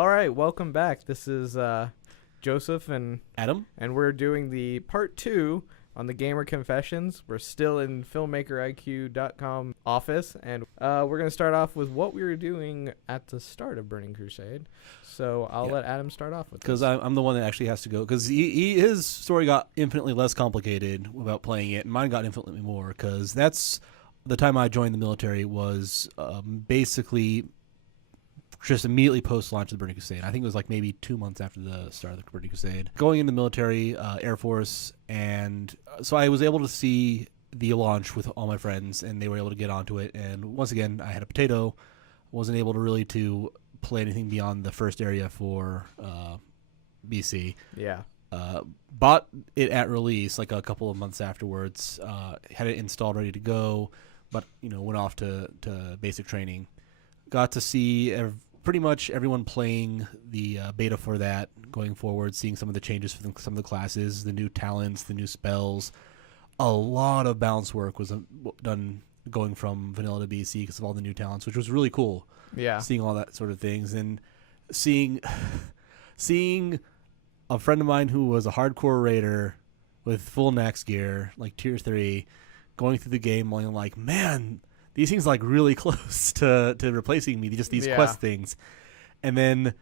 All right, welcome back. This is Joseph and Adam? we're doing the part 2 on the Gamer Confessions. We're still in filmmakeriq.com office, and we're going to start off with what we were doing at the start of Burning Crusade. So I'll let Adam start off with Because this. I'm the one that actually has to go. Because his story got infinitely less complicated without playing it, and mine got infinitely more. Because that's the time I joined the military was basically just immediately post-launch of the Burning Crusade. I think it was like maybe 2 months after the start of the Burning Crusade. Going in the military, Air Force, and so I was able to see the launch with all my friends, and they were able to get onto it. And once again, I had a potato. Wasn't able to really to play anything beyond the first area for BC. Yeah. Bought it at release like a couple of months afterwards. Had it installed, ready to go, but went off to basic training. Got to see pretty much everyone playing the beta for that going forward, seeing some of the changes for some of the classes, the new talents, the new spells. A lot of balance work was done going from vanilla to BC because of all the new talents, which was really cool. Yeah. Seeing all that sort of things and seeing a friend of mine who was a hardcore raider with full Nax gear, like tier 3, going through the game and like, man, these things like really close to replacing me, just these quest things. And then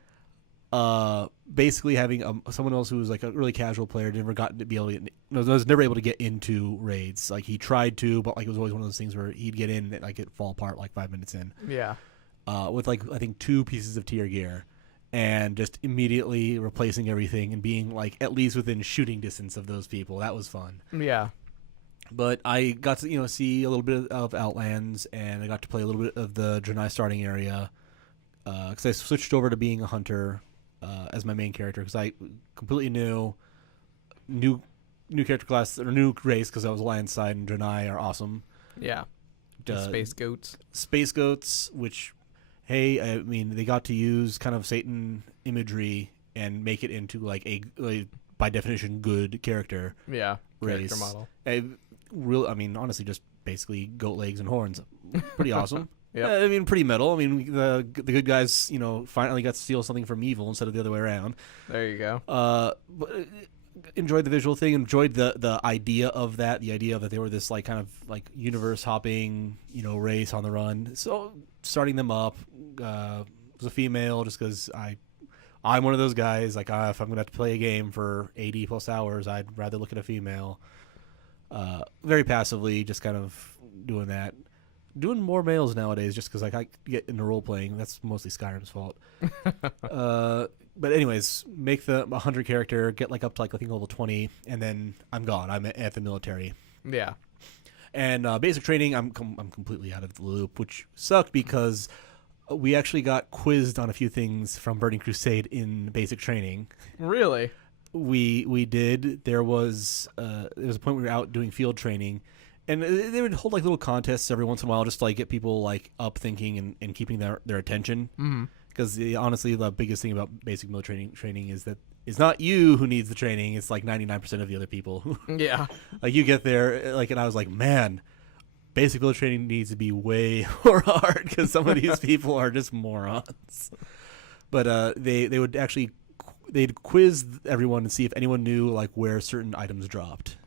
basically having someone else who was like a really casual player, never got to be able to was never able to get into raids. Like he tried to, but like it was always one of those things where he'd get in and like it'd fall apart like 5 minutes in. Yeah. With like I think 2 pieces of tier gear, and just immediately replacing everything and being like at least within shooting distance of those people. That was fun. Yeah. But I got to see a little bit of Outlands, and I got to play a little bit of the Draenei starting area because I switched over to being a hunter as my main character because I completely new character class or new race because I was Lion side, and Draenei are awesome. Yeah. Space goats. Space goats, which, hey, I mean, they got to use kind of Satan imagery and make it into like a by definition good character. Yeah. Race. Character model. I mean, honestly, just basically goat legs and horns. Pretty awesome. Yeah. I mean, pretty metal. I mean, the good guys, finally got to steal something from evil instead of the other way around. There you go. But enjoyed the visual thing. Enjoyed the idea of that. The idea that they were this like kind of like universe hopping, race on the run. So starting them up was a female just because I'm one of those guys. Like if I'm gonna have to play a game for 80 plus hours, I'd rather look at a female. Very passively, just kind of doing that. Doing more males nowadays just because I get into role playing. That's mostly Skyrim's fault. But anyways, make the 100 character, get like up to like I think level 20, and then I'm gone. I'm at the military. Yeah. And basic training, I'm completely out of the loop, which sucked because we actually got quizzed on a few things from Burning Crusade in basic training. Really? We did. There was a point where we were out doing field training, and they would hold like little contests every once in a while just to like get people like up thinking and keeping their attention. Because honestly, the biggest thing about basic military training is that it's not you who needs the training. It's like 99% of the other people. Yeah. Like you get there, like, and I was like, man, basic military training needs to be way more hard because some of these people are just morons. But they would actually. They'd quiz everyone and see if anyone knew like where certain items dropped.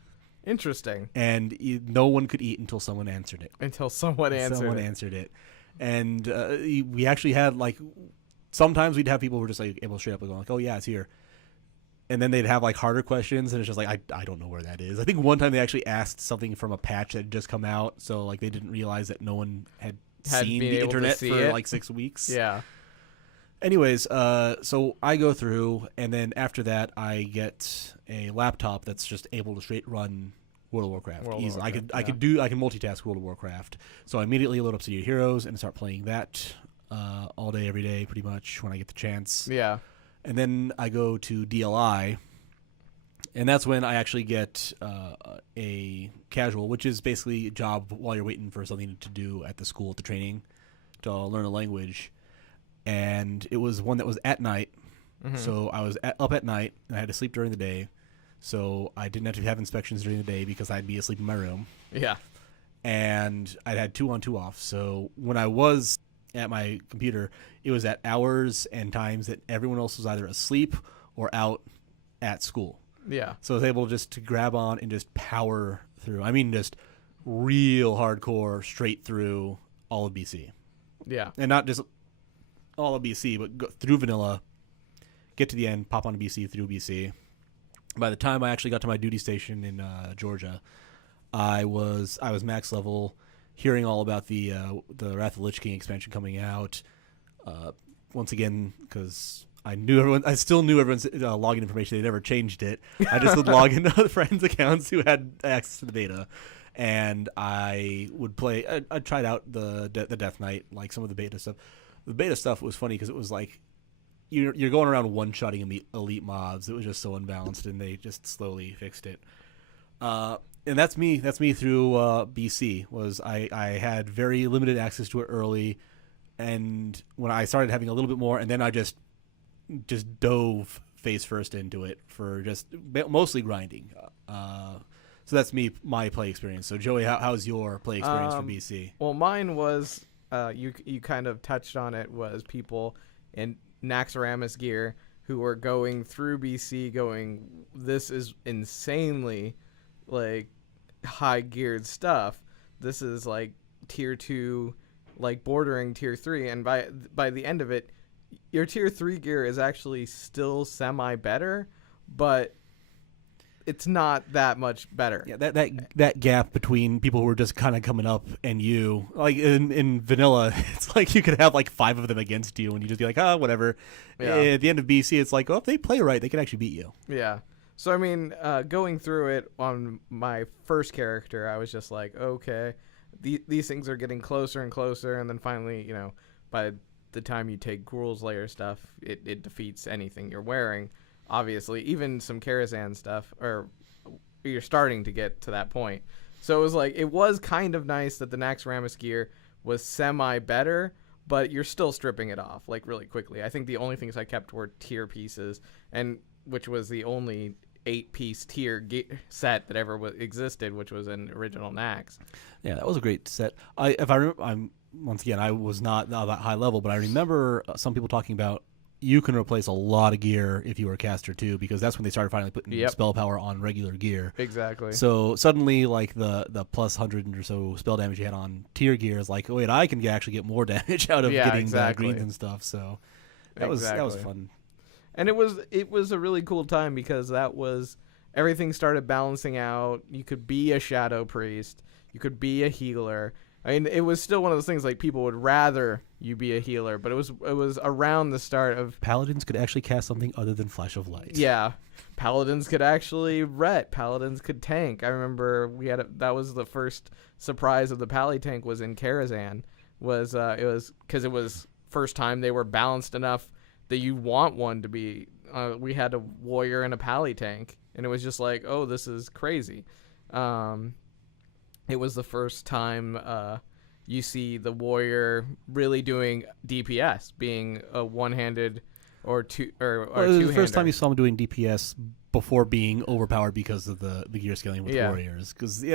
Interesting. And no one could eat until someone answered it. Until someone answered it. And we actually had like sometimes we'd have people who were just like able to straight up go like, oh yeah, it's here. And then they'd have like harder questions, and it's just like I don't know where that is. I think one time they actually asked something from a patch that had just come out, so like they didn't realize that no one had seen the internet for like 6 weeks. Yeah. Anyways, so I go through, and then after that, I get a laptop that's just able to straight run World of Warcraft. Easily. I can multitask World of Warcraft. So I immediately load up City of Heroes and start playing that all day, every day, pretty much when I get the chance. Yeah. And then I go to DLI, and that's when I actually get a casual, which is basically a job while you're waiting for something to do at the school, at the training, to learn a language. And it was one that was at night, so I was up at night, and I had to sleep during the day, so I didn't have to have inspections during the day because I'd be asleep in my room. Yeah. And I'd had 2 on 2 off, so when I was at my computer, it was at hours and times that everyone else was either asleep or out at school. Yeah. So I was able just to grab on and just power through. I mean, just real hardcore, straight through all of BC. Yeah. And not just all of BC, but go through vanilla, get to the end, pop on BC, through BC. By the time I actually got to my duty station in Georgia, I was max level, hearing all about the Wrath of the Lich King expansion coming out. Once again, because I still knew everyone's login information. They never changed it. I just would log into other friends' accounts who had access to the beta, and I would play. I tried out the Death Knight, like some of the beta stuff. The beta stuff was funny because it was like you're going around one-shotting elite mobs. It was just so unbalanced, and they just slowly fixed it. And that's me. That's me through BC. Was I had very limited access to it early, and when I started having a little bit more, and then I just dove face first into it for just mostly grinding. So that's my play experience. So Joey, how's your play experience for BC? Well, mine was you kind of touched on it, was people in Naxxramas gear who were going through BC going, this is insanely like high geared stuff. This is like tier 2, like bordering tier 3, and by the end of it, your tier 3 gear is actually still semi better, but it's not that much better. Yeah, that gap between people who are just kind of coming up and you, like in vanilla, it's like you could have like 5 of them against you, and you just be like, whatever. Yeah. At the end of BC, it's like, if they play right, they can actually beat you. Yeah. So I mean, going through it on my first character, I was just like, okay, these things are getting closer and closer, and then finally, by the time you take Gruul's Lair stuff, it defeats anything you're wearing. Obviously, even some Karazhan stuff, or you're starting to get to that point. So it was like, it was kind of nice that the Naxxramas gear was semi better, but you're still stripping it off like really quickly. I think the only things I kept were tier pieces, and which was the only 8-piece tier set that ever existed, which was an original Nax. Yeah, that was a great set. If I remember, once again, I was not that high level, but I remember some people talking about you can replace a lot of gear if you were a caster too, because that's when they started finally putting spell power on regular gear. Exactly. So suddenly, like the plus 100 or so spell damage you had on tier gear is like, oh wait, I can actually get more damage out of getting greens and stuff. So that was fun. And it was a really cool time because that was, everything started balancing out. You could be a shadow priest, you could be a healer. I mean, it was still one of those things like people would rather you be a healer, but it was around the start of paladins could actually cast something other than Flash of Light. Yeah, paladins could actually ret. Paladins could tank. I remember that was the first surprise of the pally tank was in Karazhan. It was because it was first time they were balanced enough that you want one to be. We had a warrior and a pally tank, and it was just like, oh, this is crazy. It was the first time you see the warrior really doing DPS, being a one-handed or two-hander. It was the first time you saw him doing DPS before being overpowered because of the gear scaling with warriors. Because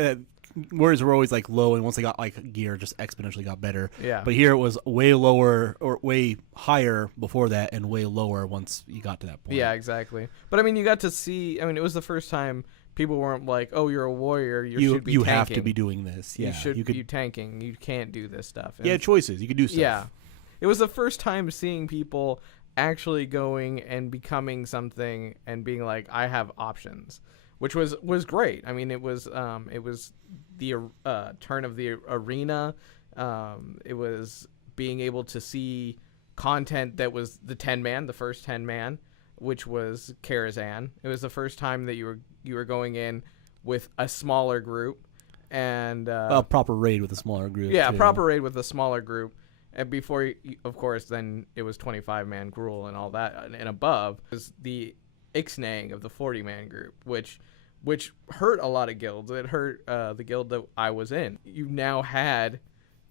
warriors were always like low, and once they got like gear, just exponentially got better. Yeah. But here it was way lower or way higher before that, and way lower once you got to that point. Yeah, exactly. But I mean, you got to see. I mean, it was the first time people weren't like, "Oh, you're a warrior. You should be you tanking. have to be doing this. Yeah, you should be tanking. You can't do this stuff." And yeah, choices. You could do stuff. Yeah, it was the first time seeing people actually going and becoming something and being like, "I have options," which was great. I mean, it was the turn of the arena. It was being able to see content that was the 10-man, the first 10-man, which was Karazhan. It was the first time that you were going in with a smaller group and a proper raid with a smaller group. Yeah, too. proper raid with a smaller group. And before, of course, then it was 25-man Gruul and all that, and above was the Ixnang of the 40-man group, which hurt a lot of guilds. It hurt the guild that I was in. You now had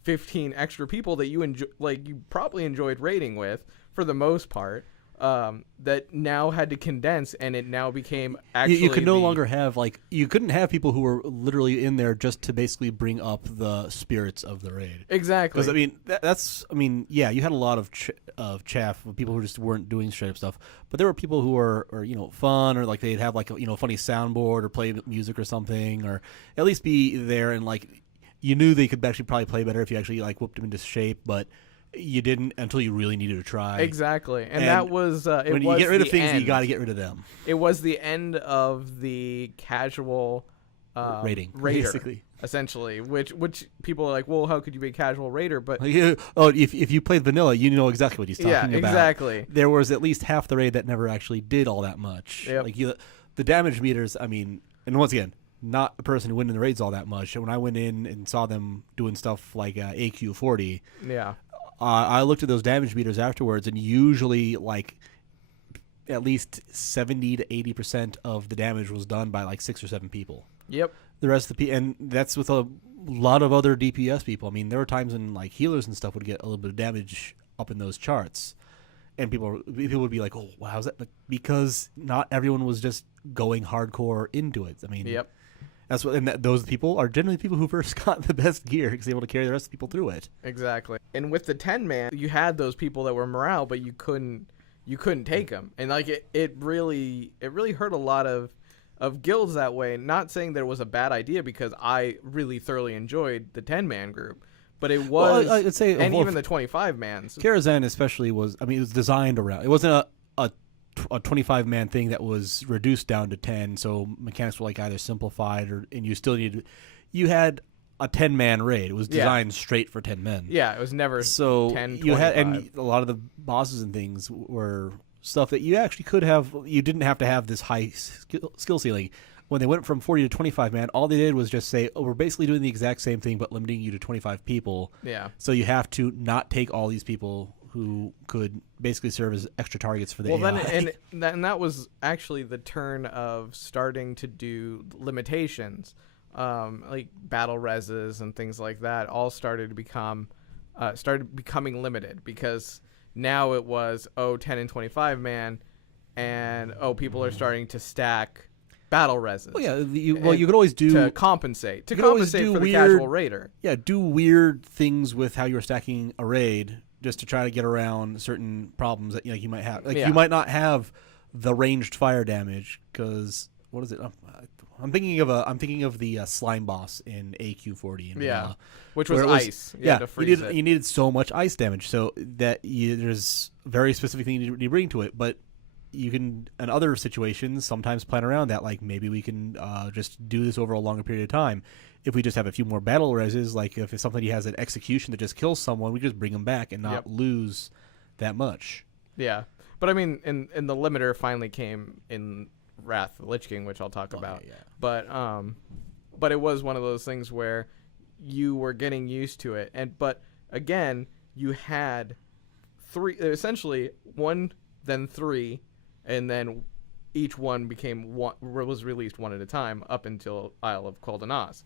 15 extra people that you probably enjoyed raiding with for the most part. that now had to condense, and it now became actually you could no longer have you couldn't have people who were literally in there just to basically bring up the spirits of the raid. Exactly. Because yeah, you had a lot of chaff of people who just weren't doing straight up stuff, but there were people who were fun, or like they'd have like a funny soundboard or play music or something, or at least be there, and like you knew they could actually probably play better if you actually like whooped them into shape, but you didn't until you really needed to try. Exactly, and that was when you get rid of things, you got to get rid of them. It was the end of the casual raider, basically, essentially. Which people are like, well, how could you be a casual raider? But if you played vanilla, you know exactly what he's talking about. Yeah, exactly. There was at least half the raid that never actually did all that much. Yep. Like the damage meters. I mean, and once again, not a person who went in the raids all that much. When I went in and saw them doing stuff like AQ40, yeah. I looked at those damage meters afterwards, and usually, like, at least 70 to 80% of the damage was done by like 6 or 7 people. Yep. The rest of the and that's with a lot of other DPS people. I mean, there were times when like healers and stuff would get a little bit of damage up in those charts, and people would be like, "Oh, wow, how's that?" Because not everyone was just going hardcore into it. I mean, yep. That's what, and those people are generally people who first got the best gear because they were able to carry the rest of the people through it. Exactly. And with the 10-man, you had those people that were morale, but you couldn't take them, and like it really hurt a lot of guilds that way. Not saying that it was a bad idea, because I really thoroughly enjoyed the 10-man group, but it was, well, I'd say, and even the 25-mans. Crusade especially was. I mean, it was designed around. It wasn't a 25-man thing that was reduced down to 10, so mechanics were like either simplified and you still needed. You had a 10-man raid. It was designed straight for 10 men. Yeah, it was never so 10, 25. You had, and a lot of the bosses and things were stuff that you actually could have. You didn't have to have this high skill ceiling. When they went from 40 to 25 man, all they did was just say, "Oh, we're basically doing the exact same thing, but limiting you to 25 people." Yeah. So you have to not take all these people who could basically serve as extra targets for the AI. Then and that was actually the turn of starting to do limitations, like battle reses and things like that. All started becoming limited, because now it was 10 and 25 man, and people are starting to stack battle reses. Well, yeah. You could always do to compensate for the casual raider. Yeah, do weird things with how you're stacking a raid, just to try to get around certain problems that you might have. Like you might not have the ranged fire damage, because what is it? I'm thinking of the slime boss in AQ40. Which was ice. You needed so much ice damage, so that there's very specific things you bring to it. But you can, in other situations, sometimes plan around that. Like maybe we can just do this over a longer period of time. If we just have a few more battle reses, like if it's something he has an execution that just kills someone, we just bring him back and not lose that much. Yeah, but I mean, and the limiter finally came in Wrath of the Lich King, which I'll talk about. Yeah. But it was one of those things where you were getting used to it, but again, you had 3, essentially 1, then 3, and then each one was released one at a time up until Isle of Koldanas.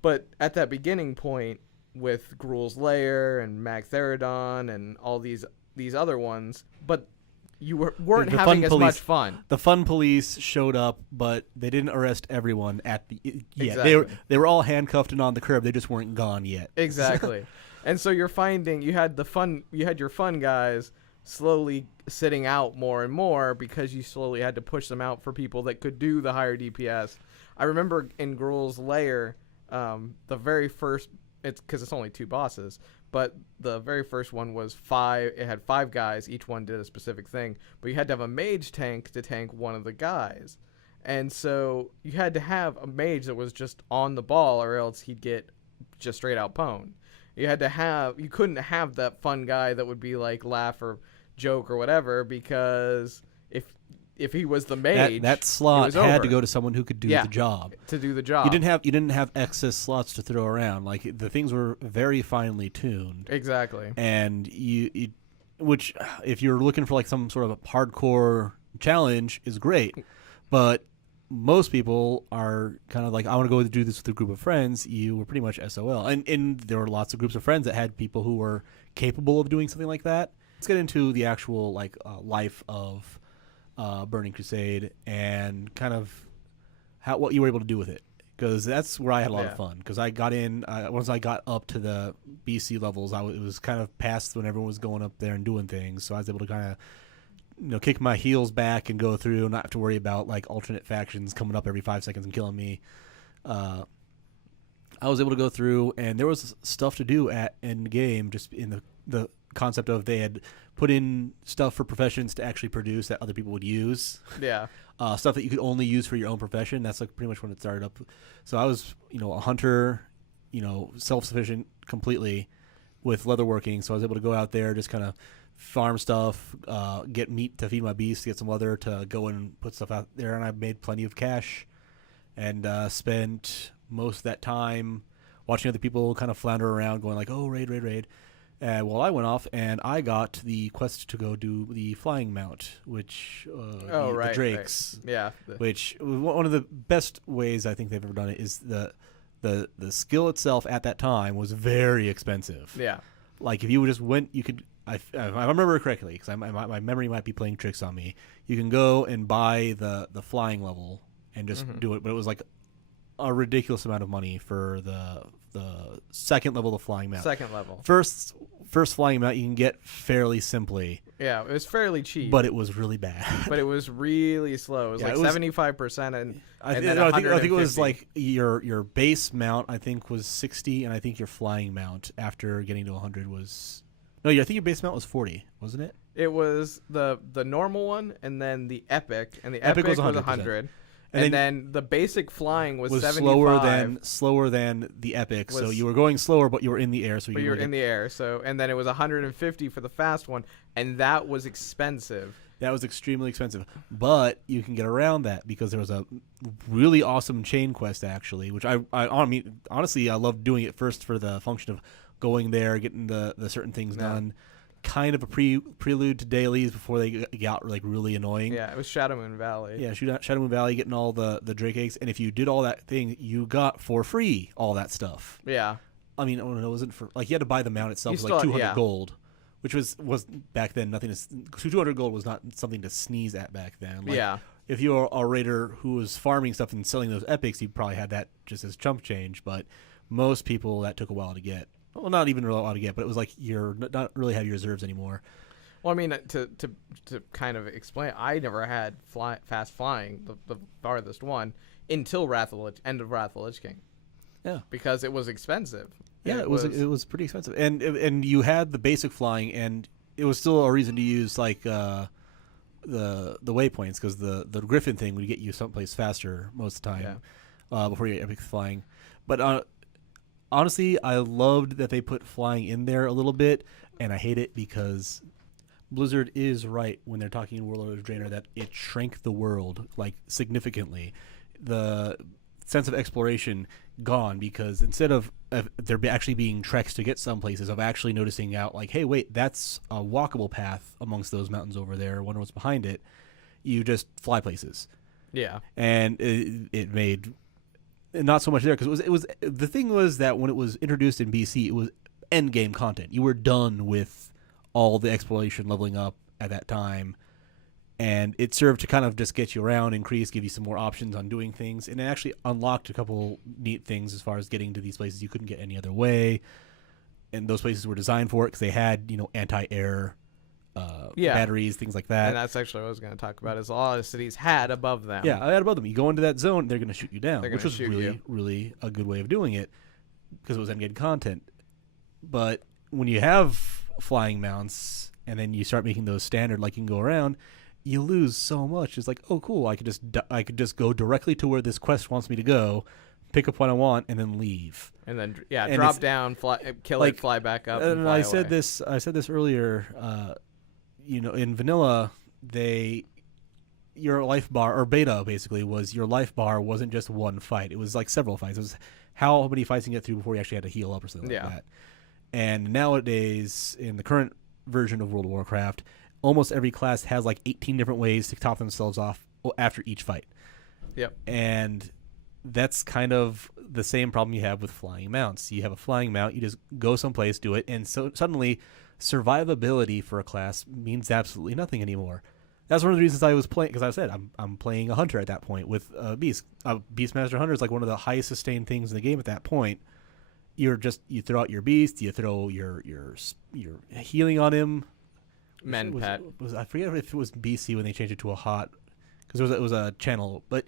But at that beginning point with Gruul's Lair and Magtheridon and all these other ones, but you weren't having as much fun. The fun police showed up, but they didn't arrest everyone at the exactly. They were all handcuffed and on the curb. They just weren't gone yet. Exactly. And so you're finding you had your fun guys slowly sitting out more and more, because you slowly had to push them out for people that could do the higher DPS. I remember in Gruul's Lair, the very first, because it's only 2 bosses, but the very first one was 5. It had 5 guys. Each one did a specific thing, but you had to have a mage tank to tank one of the guys. And so you had to have a mage that was just on the ball, or else he'd get just straight out pwned. You couldn't have that fun guy that would be like laugh or joke or whatever, because if he was the mage, that slot had to go to someone who could do the job. To do the job. You didn't have excess slots to throw around. Like the things were very finely tuned. Exactly. And which if you're looking for like some sort of a hardcore challenge is great, but most people are kind of like, I want to go do this with a group of friends. You were pretty much SOL. And there were lots of groups of friends that had people who were capable of doing something like that. let's get into the actual life of Burning Crusade and kind of what you were able to do with it, because that's where I had a lot of fun. Because I got in once I got up to the BC levels, it was kind of past when everyone was going up there and doing things, so I was able to kind of kick my heels back and go through and not have to worry about alternate factions coming up every 5 seconds and killing me. I was able to go through, and there was stuff to do at end game, just in the concept of they had put in stuff for professions to actually produce that other people would use. Yeah. Stuff that you could only use for your own profession. That's pretty much when it started up. So I was, a hunter, self-sufficient completely with leatherworking. So I was able to go out there, just kind of farm stuff, get meat to feed my beasts, get some leather to go and put stuff out there. And I made plenty of cash and spent most of that time watching other people kind of flounder around going like, oh, raid, raid, raid. Well, I went off and I got the quest to go do the flying mount, which the drakes. Right. Yeah. Which one of the best ways I think they've ever done it is the skill itself at that time was very expensive. Yeah. Like if you just went, you could. If I remember correctly, because my memory might be playing tricks on me. You can go and buy the flying level and just do it, but it was like a ridiculous amount of money for the second level of flying mount. Second level. First flying mount you can get fairly simply. Yeah, it was fairly cheap. But it was really bad. But it was really slow. It was 75% and I think it was like your base mount I think was 60, and I think your flying mount after getting to 100 was I think your base mount was 40, wasn't it? It was the normal one, and then the epic, and the epic was 100. And then the basic flying was 75. slower than the epic. So you were going slower, but you were in the air. You were in the air. So and then it was 150 for the fast one, and that was expensive. That was extremely expensive, but you can get around that because there was a really awesome chain quest actually, which I mean honestly I loved doing it first for the function of going there, getting the certain things done. Kind of a prelude to dailies before they got like really annoying. Yeah, it was Shadow Moon Valley. Yeah, Shadow Moon Valley, getting all the Drake eggs, and if you did all that thing, you got for free all that stuff. Yeah. I mean, it wasn't for you had to buy the mount itself. It was like 200 gold, which was back then nothing. 200 gold was not something to sneeze at back then. Yeah. If you were a raider who was farming stuff and selling those epics, you probably had that just as chump change. But most people that took a while to get. Well, not even really a lot to get, but it was like you're not really have your reserves anymore. Well, I mean, to kind of explain, I never had fast flying, the farthest one, until End of Wrath of the Lich King. Yeah, because it was expensive. Yeah, it was pretty expensive, and you had the basic flying, and it was still a reason to use like the waypoints, because the Griffin thing would get you someplace faster most of the time before you get epic flying, but. Honestly, I loved that they put flying in there a little bit, and I hate it because Blizzard is right when they're talking in World of Draenor that it shrank the world like significantly. The sense of exploration gone, because instead of there actually being treks to get some places, of actually noticing out like, hey, wait, that's a walkable path amongst those mountains over there. I wonder what's behind it. You just fly places. Yeah, and it made. Not so much there, because it was the thing was that when it was introduced in BC, it was end game content. You were done with all the exploration leveling up at that time, and it served to kind of just get you around, increase, give you some more options on doing things, and it actually unlocked a couple neat things as far as getting to these places you couldn't get any other way, and those places were designed for it because they had anti-air batteries, things like that. And that's actually what I was going to talk about, is a lot of cities had above them. Yeah, I had above them. You go into that zone, they're going to shoot you down, which was really, really a good way of doing it because it was endgame content. But when you have flying mounts and then you start making those standard, like you can go around, you lose so much. It's like, oh, cool, I could just go directly to where this quest wants me to go, pick up what I want, and then leave. And then drop down, kill it, fly back up. And fly I said this earlier. In vanilla, your life bar, or beta basically, was your life bar wasn't just one fight. It was like several fights. It was how many fights you can get through before you actually had to heal up or something like that. And nowadays, in the current version of World of Warcraft, almost every class has like 18 different ways to top themselves off after each fight. Yep. And that's kind of the same problem you have with flying mounts. You have a flying mount, you just go someplace, do it, and so suddenly survivability for a class means absolutely nothing anymore. That's one of the reasons I was playing, because I said I'm playing a hunter at that point with Beast. Beastmaster Hunter is like one of the highest sustained things in the game at that point. You throw out your beast, you throw your healing on him. Pet. I forget if it was BC when they changed it to a hot, because it was a channel, but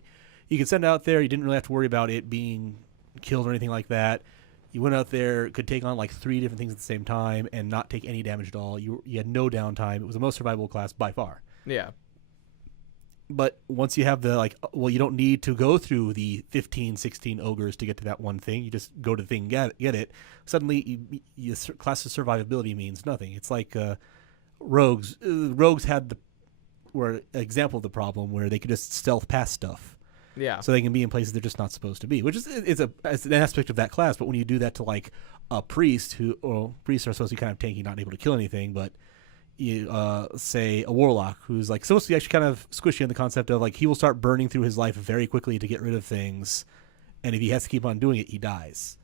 you could send it out there. You didn't really have to worry about it being killed or anything like that. You went out there, could take on like 3 different things at the same time and not take any damage at all. You had no downtime. It was the most survivable class by far. Yeah. But once you have the you don't need to go through the 15, 16 ogres to get to that one thing. You just go to the thing, get it. Suddenly, your class of survivability means nothing. It's like rogues. Rogues were an example of the problem where they could just stealth past stuff. Yeah. So they can be in places they're just not supposed to be, which is an aspect of that class. But when you do that to like a priest, priests are supposed to be kind of tanky, not able to kill anything, but you say a warlock who's like supposed to be actually kind of squishy in the concept of like he will start burning through his life very quickly to get rid of things, and if he has to keep on doing it, he dies.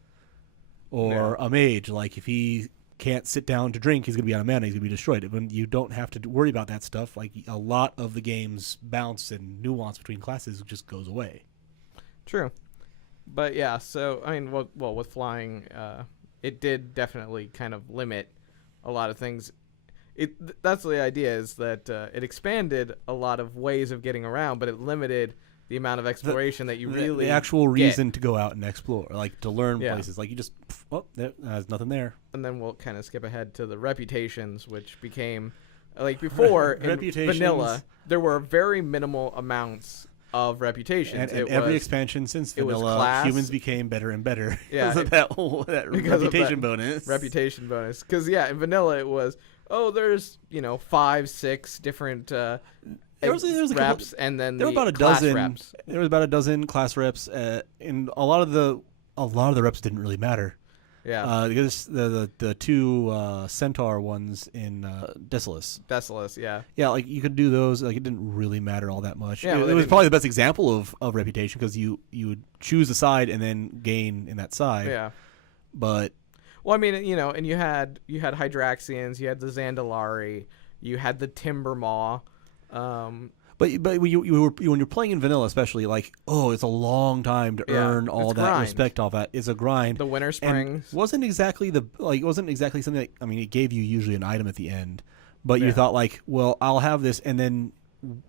Or a mage, like if he can't sit down to drink, he's going to be out of mana, he's going to be destroyed. When you don't have to worry about that stuff, like a lot of the game's bounce and nuance between classes just goes away. True. But yeah, so I mean, well with flying, it did definitely kind of limit a lot of things. That's the idea, is that it expanded a lot of ways of getting around, but it limited the amount of exploration that you really the actual reason get to go out and explore, like to learn Yeah. places. Like you just there's nothing there. And then we'll kind of skip ahead to the reputations, which became like before in vanilla there were very minimal amounts of reputations. And every expansion since vanilla, humans became better and better. Yeah, because of that reputation bonus. Reputation bonus, because in vanilla it was there's 5, 6 different there was a reps, couple, and then there were about a class dozen reps. There was about a dozen class reps, and a lot of the reps didn't really matter. Yeah, because the 2 centaur ones in Desolus, yeah, like you could do those. Like it didn't really matter all that much. Yeah, it was probably the best example of reputation, because you would choose a side and then gain in that side. Yeah, but well, I mean, and you had Hydraxians, you had the Zandalari, you had the Timbermaw. But when you're playing in vanilla, especially, like, it's a long time to earn all that grind. respect off that. It's a grind. The Winter Springs wasn't exactly something that, I mean, it gave you usually an item at the end, but you thought like, well, I'll have this, and then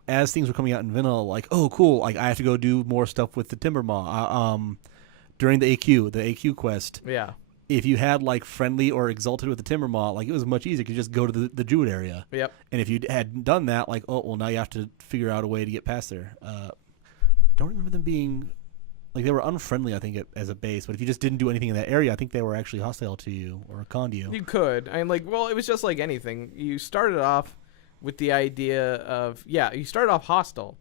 as things were coming out in vanilla, like, oh cool, like I have to go do more stuff with the Timbermaw. During the AQ quest. Yeah. If you had like friendly or exalted with the Timbermaw, like it was much easier. You could just go to the Druid area. Yep. And if you had done that, like, now you have to figure out a way to get past there. I don't remember them being like, they were unfriendly, I think, as a base. But if you just didn't do anything in that area, I think they were actually hostile to you or conned you. You could. I mean, it was just like anything. You started off with the idea of you started off hostile,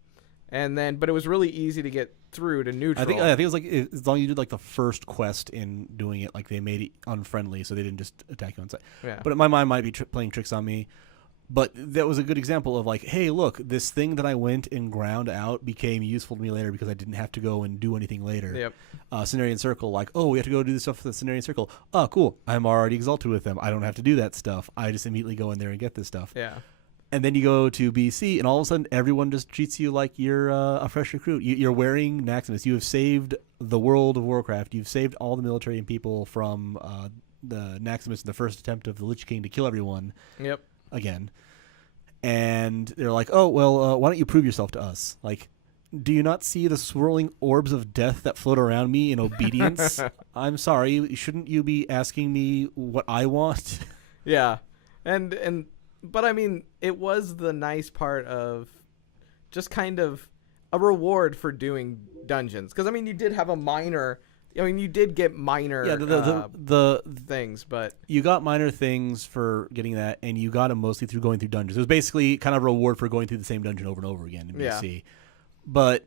and then but it was really easy to get through to neutral. I think it was like, as long as you did like the first quest in doing it, like they made it unfriendly, so they didn't just attack you on sight. Yeah. But my mind might be playing tricks on me. But that was a good example of like, hey, look, this thing that I went and ground out became useful to me later because I didn't have to go and do anything later. Yep. Cenarian Circle, like, we have to go do this stuff for the Cenarian Circle. Oh, cool. I'm already exalted with them. I don't have to do that stuff. I just immediately go in there and get this stuff. Yeah. And then you go to BC, and all of a sudden, everyone just treats you like you're a fresh recruit. You're wearing Naximus. You have saved the World of Warcraft. You've saved all the military and people from the Naximus in the first attempt of the Lich King to kill everyone. Yep. Again. And they're like, why don't you prove yourself to us? Like, do you not see the swirling orbs of death that float around me in obedience? I'm sorry. Shouldn't you be asking me what I want? Yeah. But I mean, it was the nice part of just kind of a reward for doing dungeons. Because, I mean, you did have you did get minor the things, but you got minor things for getting that, and you got them mostly through going through dungeons. It was basically kind of a reward for going through the same dungeon over and over again in BC. But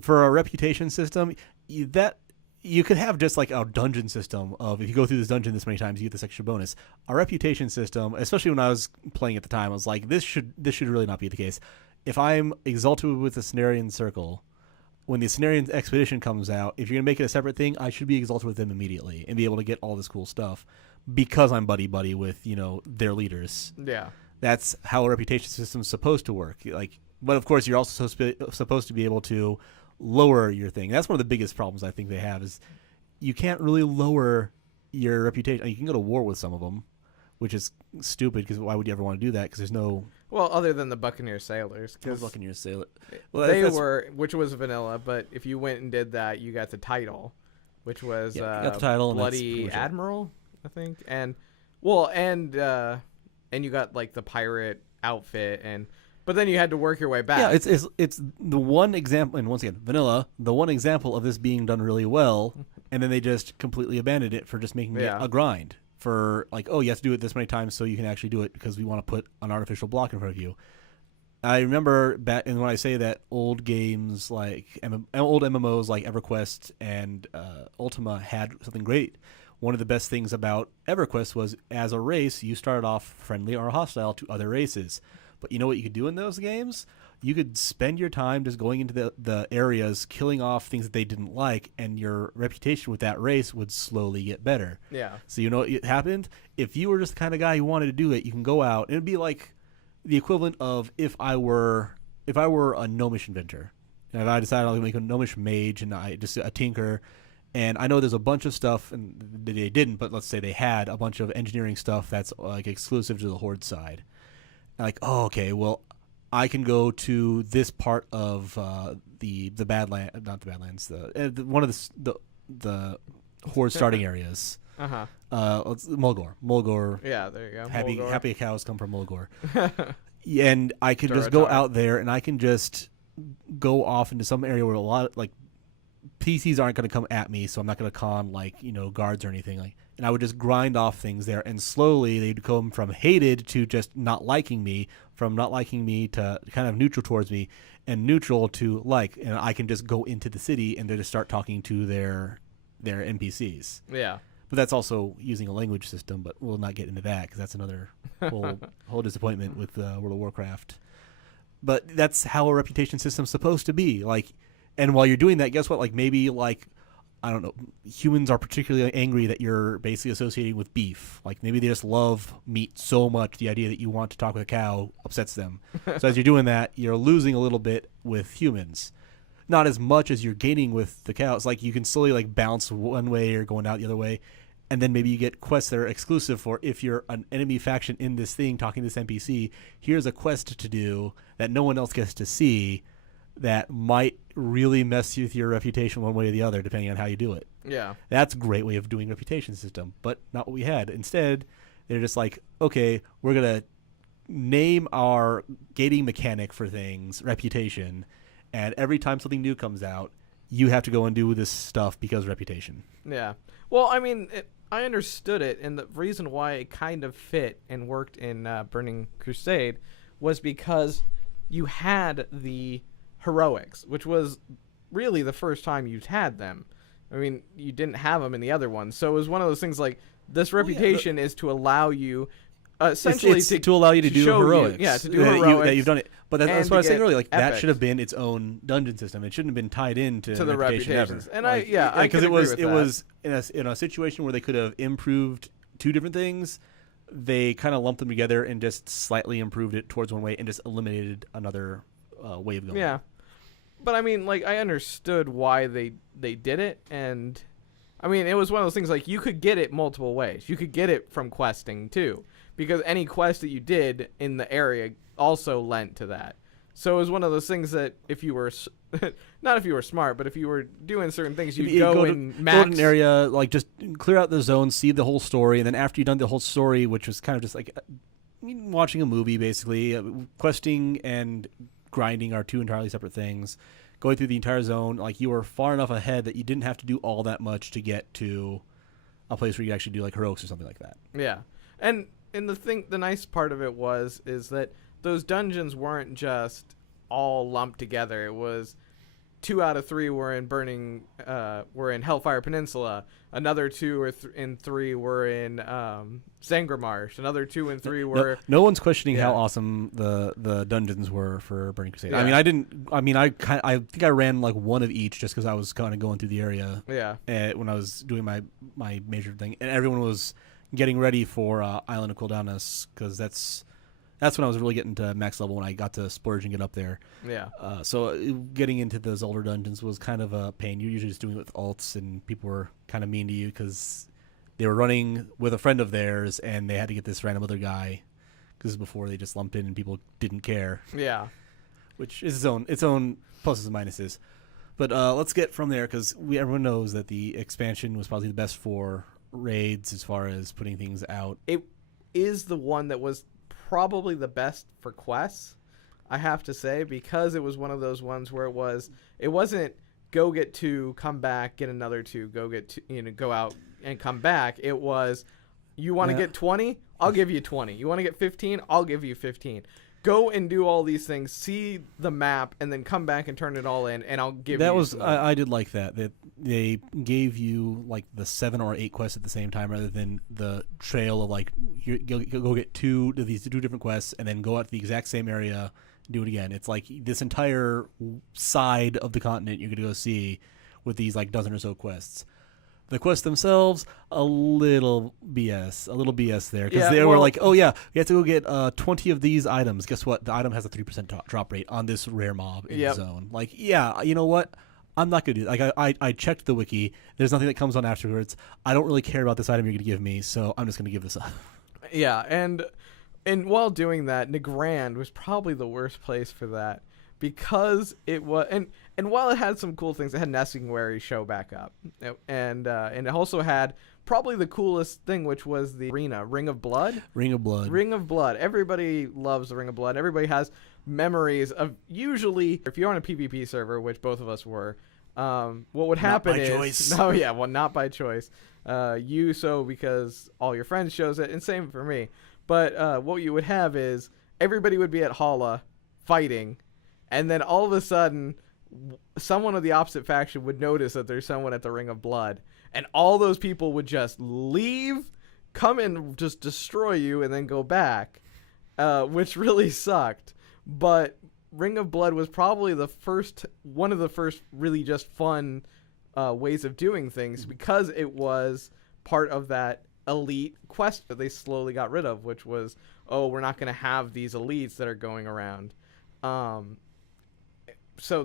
for a reputation system, you could have just like a dungeon system of, if you go through this dungeon this many times, you get this extra bonus. A reputation system, especially when I was playing at the time, I was like, this should really not be the case. If I'm exalted with the Cenarian Circle, when the Cenarian Expedition comes out, if you're going to make it a separate thing, I should be exalted with them immediately and be able to get all this cool stuff because I'm buddy-buddy with, their leaders. Yeah. That's how a reputation system is supposed to work. But of course, you're also supposed to be able to lower your thing. That's one of the biggest problems I think they have is you can't really lower your reputation. You can go to war with some of them, which is stupid because why would you ever want to do that? Because there's no... Well, other than the Buccaneer Sailors. Buccaneer Sailor. Well, which was vanilla, but if you went and did that, you got the title, which was you got the title, Bloody Admiral, I think. And you got like the pirate outfit, but then you had to work your way back. Yeah, it's the one example, and once again, vanilla, the one example of this being done really well, and then they just completely abandoned it for just making it a grind. For you have to do it this many times so you can actually do it because we want to put an artificial block in front of you. I remember back, and when I say that old games like old MMOs like EverQuest and Ultima had something great. One of the best things about EverQuest was as a race, you started off friendly or hostile to other races. But you know what you could do in those games? You could spend your time just going into the areas, killing off things that they didn't like, and your reputation with that race would slowly get better. Yeah. So you know what happened? If you were just the kind of guy who wanted to do it, you can go out. And it'd be like the equivalent of if I were a gnomish inventor. And if I decided I was going to make a gnomish mage and I just a tinker, and I know there's a bunch of stuff, and they didn't, but let's say they had a bunch of engineering stuff that's like exclusive to the Horde side. Okay, well, I can go to this part of the Badlands, not the Badlands, one of the Horde starting areas. Mulgore. Yeah, there you go. Happy cows come from Mulgore. And I could just go out there, and I can just go off into some area where a lot of PCs aren't going to come at me, so I'm not going to con guards or anything. And I would just grind off things there, and slowly they'd come from hated to just not liking me, from not liking me to kind of neutral towards me, and neutral to like. And I can just go into the city and they just start talking to their NPCs. Yeah. But that's also using a language system, but we'll not get into that because that's another whole disappointment with World of Warcraft. But that's how a reputation system's supposed to be. And while you're doing that, guess what? Maybe I don't know, humans are particularly angry that you're basically associating with beef. Maybe they just love meat so much, the idea that you want to talk with a cow upsets them. So as you're doing that, you're losing a little bit with humans. Not as much as you're gaining with the cows. You can slowly bounce one way or going out the other way. And then maybe you get quests that are exclusive for if you're an enemy faction in this thing talking to this NPC, here's a quest to do that no one else gets to see that might really mess with your reputation one way or the other, depending on how you do it. Yeah. That's a great way of doing reputation system, but not what we had. Instead, they're just okay, we're going to name our gating mechanic for things, reputation, and every time something new comes out, you have to go and do this stuff because reputation. Yeah. Well, I mean, I understood it, and the reason why it kind of fit and worked in Burning Crusade was because you had the heroics, which was really the first time you'd had them. I mean, you didn't have them in the other ones, so it was one of those things this reputation is to allow you essentially it's to allow you to do heroics. To do heroics. That you've done it. But that's what I was saying earlier. That epic. should have been its own dungeon system. It shouldn't have been tied into the reputation reputations. ever. And because it was in a situation where they could have improved two different things. They kind of lumped them together and just slightly improved it towards one way and just eliminated another way of going. Yeah. But I mean, I understood why they did it, and I mean, it was one of those things you could get it multiple ways. You could get it from questing too, because any quest that you did in the area also lent to that. So it was one of those things that if you were not if you were smart, but if you were doing certain things, you'd go and max to an area, just clear out the zone, see the whole story, and then after you've done the whole story, which was kind of just watching a movie basically, questing and grinding are two entirely separate things. Going through the entire zone, you were far enough ahead that you didn't have to do all that much to get to a place where you actually do heroics or something like that. Yeah. And the nice part of it is that those dungeons weren't just all lumped together. It was 2 out of 3 were in were in Hellfire Peninsula. Another 2 or 3 were in Sangremarsh. Another 2 and 3 were. No one's questioning Yeah. how awesome the dungeons were for Burning Crusade. Yeah. I mean, I think I ran like one of each just because I was kind of going through the area. Yeah. When I was doing my major thing, and everyone was getting ready for Island of Cooldowness, because that's when I was really getting to max level, when I got to splurge and get up there. Yeah. So getting into those older dungeons was kind of a pain. You're usually just doing it with alts, and people were kind of mean to you because they were running with a friend of theirs, and they had to get this random other guy, because before they just lumped in and people didn't care. Yeah. Which is its own pluses and minuses. But let's get from there, because everyone knows that the expansion was probably the best for raids as far as putting things out. It is the one that was probably the best for quests, I have to say, because it was one of those ones where it wasn't go get 2, come back, get another 2, go get 2, go out and come back. It was, you want to get 20, I'll give you 20. You want to get 15, I'll give you 15. Go and do all these things, see the map, and then come back and turn it all in, and I'll give you. That was I did like that they gave you like the 7 or 8 quests at the same time, rather than the trail of like go get 2 of these 2 different quests and then go out to the exact same area and do it again. It's like this entire side of the continent you're gonna go see with these like dozen or so quests. The quests themselves, a little BS there, because they were like, oh yeah, you have to go get 20 of these items. Guess what? The item has a 3% drop rate on this rare mob in the zone. Like, yeah, you know what? I'm not gonna do that. Like, I checked the wiki. There's nothing that comes on afterwards. I don't really care about this item you're gonna give me, so I'm just gonna give this up. Yeah, and while doing that, Nagrand was probably the worst place for that, because it was and while it had some cool things, it had Nessingwary show back up, and it also had probably the coolest thing, which was the arena, Ring of Blood. Ring of Blood. Everybody loves the Ring of Blood. Everybody has memories of, usually, if you're on a PvP server, which both of us were, what would happen not by is choice. No, yeah, well, not by choice. Because all your friends shows it, and same for me. But what you would have is everybody would be at Hala fighting, and then all of a sudden, someone of the opposite faction would notice that there's someone at the Ring of Blood, and all those people would just leave, come and just destroy you, and then go back, which really sucked. But Ring of Blood was probably one of the first really just fun ways of doing things, because it was part of that elite quest that they slowly got rid of, which was, oh, we're not going to have these elites that are going around. So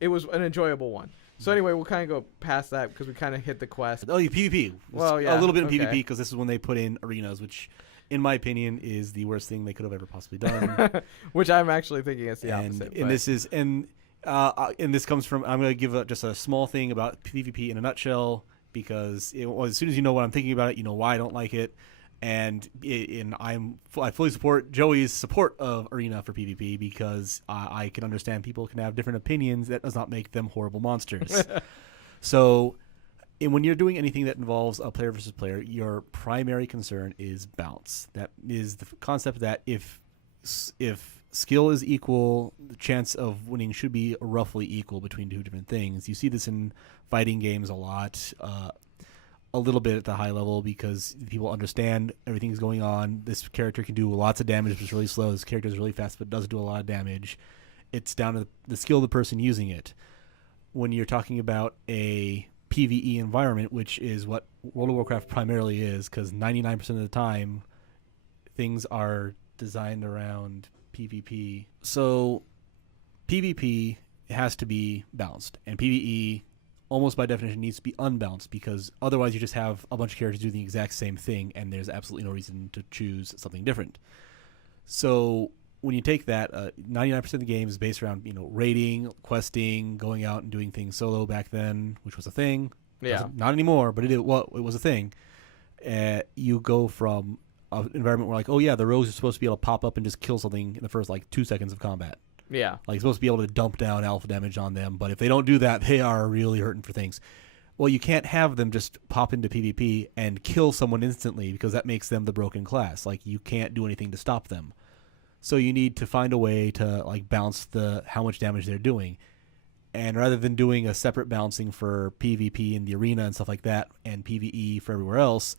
it was an enjoyable one. So anyway, we'll kind of go past that because we kind of hit the quest. Oh, you PvP. Well, yeah, a little bit in okay. PvP, because this is when they put in arenas, which, in my opinion, is the worst thing they could have ever possibly done. Which I'm actually thinking it's the opposite. And this comes from, I'm going to give just a small thing about PvP in a nutshell, because as soon as you know what I'm thinking about it, you know why I don't like it. And I fully support Joey's support of Arena for PvP, because I can understand people can have different opinions. That does not make them horrible monsters. So when you're doing anything that involves a player versus player, your primary concern is balance. That is the concept that if skill is equal, the chance of winning should be roughly equal between 2 different things. You see this in fighting games a lot. A little bit at the high level, because people understand everything's going on. This character can do lots of damage, but it's really slow. This character is really fast, but does do a lot of damage. It's down to the skill of the person using it. When you're talking about a PvE environment, which is what World of Warcraft primarily is, because 99% of the time things are designed around PvP. So PvP has to be balanced, and PvE almost by definition needs to be unbalanced, because otherwise you just have a bunch of characters doing the exact same thing, and there's absolutely no reason to choose something different. So when you take that, 99% of the game is based around raiding, questing, going out and doing things solo back then, which was a thing. Yeah. Not anymore, but it was a thing. You go from an environment where, like, oh yeah, the rogues are supposed to be able to pop up and just kill something in the first 2 seconds of combat. Yeah. Like, supposed to be able to dump down alpha damage on them, but if they don't do that, they are really hurting for things. Well, you can't have them just pop into PvP and kill someone instantly, because that makes them the broken class. Like, you can't do anything to stop them. So you need to find a way to balance how much damage they're doing. And rather than doing a separate balancing for PvP in the arena and stuff like that, and PvE for everywhere else,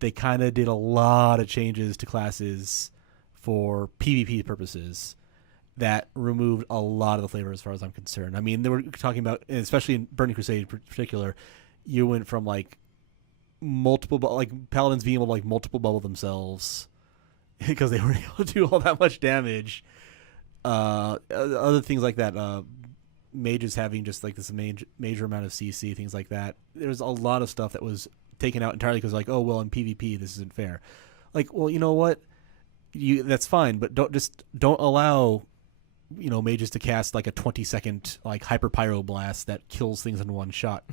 they kind of did a lot of changes to classes for PvP purposes that removed a lot of the flavor as far as I'm concerned. I mean, they were talking about, especially in Burning Crusade in particular, you went from like multiple, like paladins being able to like multiple bubble themselves because they were able to do all that much damage. Other things like that, mages having just like this major amount of CC, things like that. There's a lot of stuff that was taken out entirely because like, oh well, in PvP this isn't fair. Like, well, you know what? That's fine, but don't allow, you know, mages to cast like a 20-second like hyper pyro blast that kills things in one shot.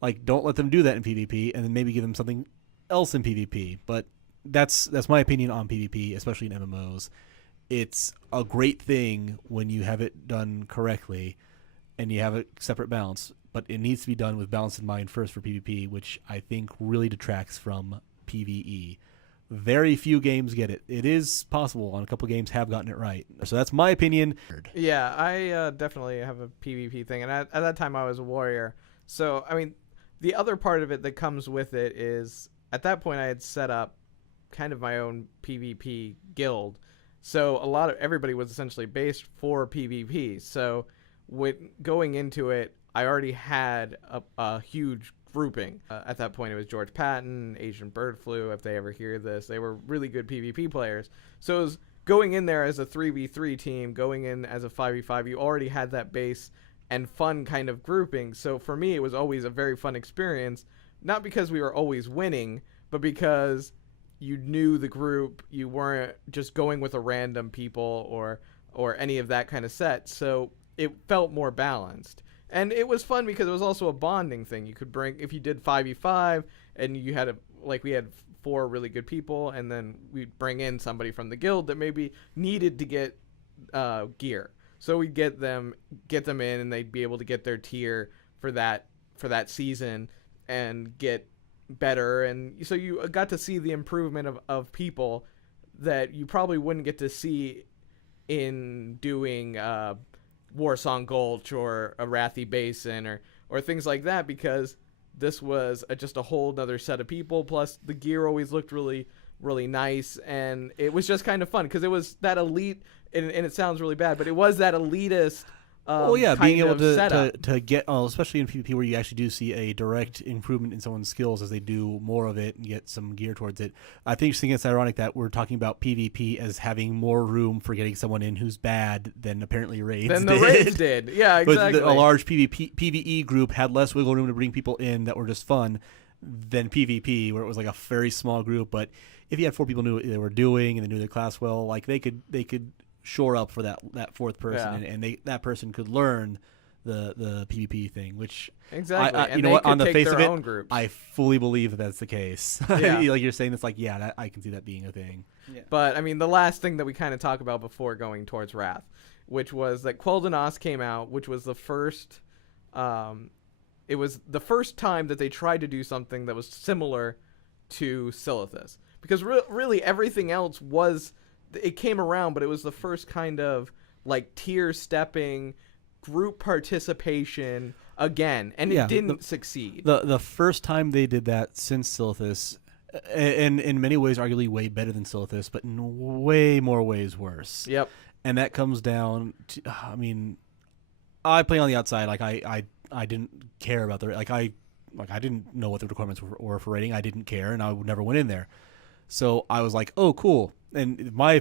Like, don't let them do that in PvP, and then maybe give them something else in PvP. But that's my opinion on PvP, especially in MMOs. It's a great thing when you have it done correctly and you have a separate balance, but it needs to be done with balance in mind first for PvP, which I think really detracts from PvE. Very few games get it. It is possible, and a couple games have gotten it right. So that's my opinion. Yeah, I definitely have a PvP thing, and at that time I was a warrior. So, I mean, the other part of it that comes with it is, at that point I had set up kind of my own PvP guild. So everybody was essentially based for PvP. So with going into it, I already had a huge grouping. At that point, it was George Patton, Asian Bird Flu. If they ever hear this, they were really good PvP players. So it was going in there as a 3v3 team, going in as a 5v5. You already had that base and fun kind of grouping. So for me, it was always a very fun experience. Not because we were always winning, but because you knew the group. You weren't just going with a random people or any of that kind of set. So it felt more balanced. And it was fun because it was also a bonding thing. You could bring, if you did 5v5 and you had we had 4 really good people, and then we'd bring in somebody from the guild that maybe needed to get gear. So we'd get them in, and they'd be able to get their tier for that season and get better. And so you got to see the improvement of people that you probably wouldn't get to see in doing Warsong Gulch or a Arathi Basin or things like that, because this was just a whole other set of people. Plus the gear always looked really, really nice, and it was just kind of fun because it was that elite, and it sounds really bad, but it was that elitist being able to get, especially in PvP where you actually do see a direct improvement in someone's skills as they do more of it and get some gear towards it. I think it's ironic that we're talking about PvP as having more room for getting someone in who's bad than apparently raids did. The raids did. Yeah, exactly. But a large PvE group had less wiggle room to bring people in that were just fun than PvP, where it was like a very small group. But if you had 4 people who knew what they were doing and they knew their class well, like they could shore up for that 4th person, and that person could learn the PvP thing, which exactly. And you know what, on the face of it, I fully believe that's the case. Yeah. Like you're saying, it's like, yeah, I can see that being a thing. Yeah. But I mean, the last thing that we kind of talk about before going towards Wrath, which was that Quel'Danas came out, which was the first. It was the first time that they tried to do something that was similar to Silithus, because really everything else was. It came around, but it was the first kind of like tier stepping, group participation again, and it didn't succeed. The first time they did that since Silithus, and in many ways arguably way better than Silithus, but in way more ways worse. Yep. And that comes down to, I mean, I play on the outside. Like I didn't care about I didn't know what the requirements were for raiding. I didn't care, and I would never went in there. So I was like, oh, cool. And my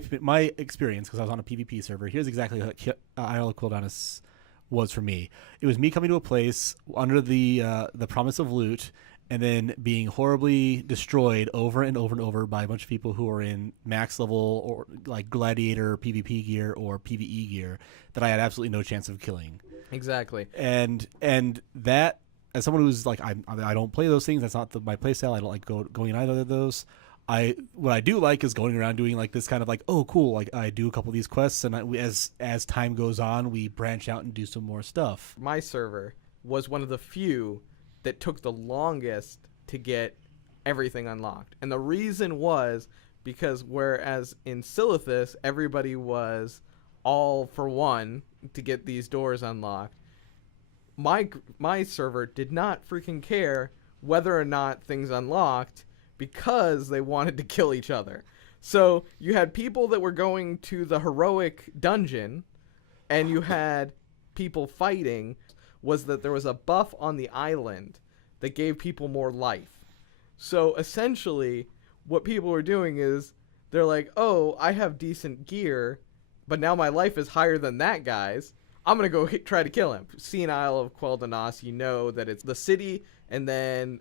experience, because I was on a PvP server, here's exactly what Isle of Quel'Danas was for me. It was me coming to a place under the promise of loot, and then being horribly destroyed over and over and over by a bunch of people who are in max level or like gladiator PvP gear or PvE gear that I had absolutely no chance of killing. Exactly. And that, as someone who's like, I don't play those things. That's not my play style. I don't like going in either of those. What I do like is going around doing like this kind of like, oh cool, like I do a couple of these quests, and as time goes on, we branch out and do some more stuff. My server was one of the few that took the longest to get everything unlocked, and the reason was because whereas in Silithus everybody was all for one to get these doors unlocked, my server did not freaking care whether or not things unlocked because they wanted to kill each other. So you had people that were going to the heroic dungeon, and you had people fighting. Was that there was a buff on the island that gave people more life. So essentially, what people were doing is they're like, oh, I have decent gear, but now my life is higher than that guy's. I'm going to go try to kill him. Senile of Quel'Danas, you know that it's the city, and then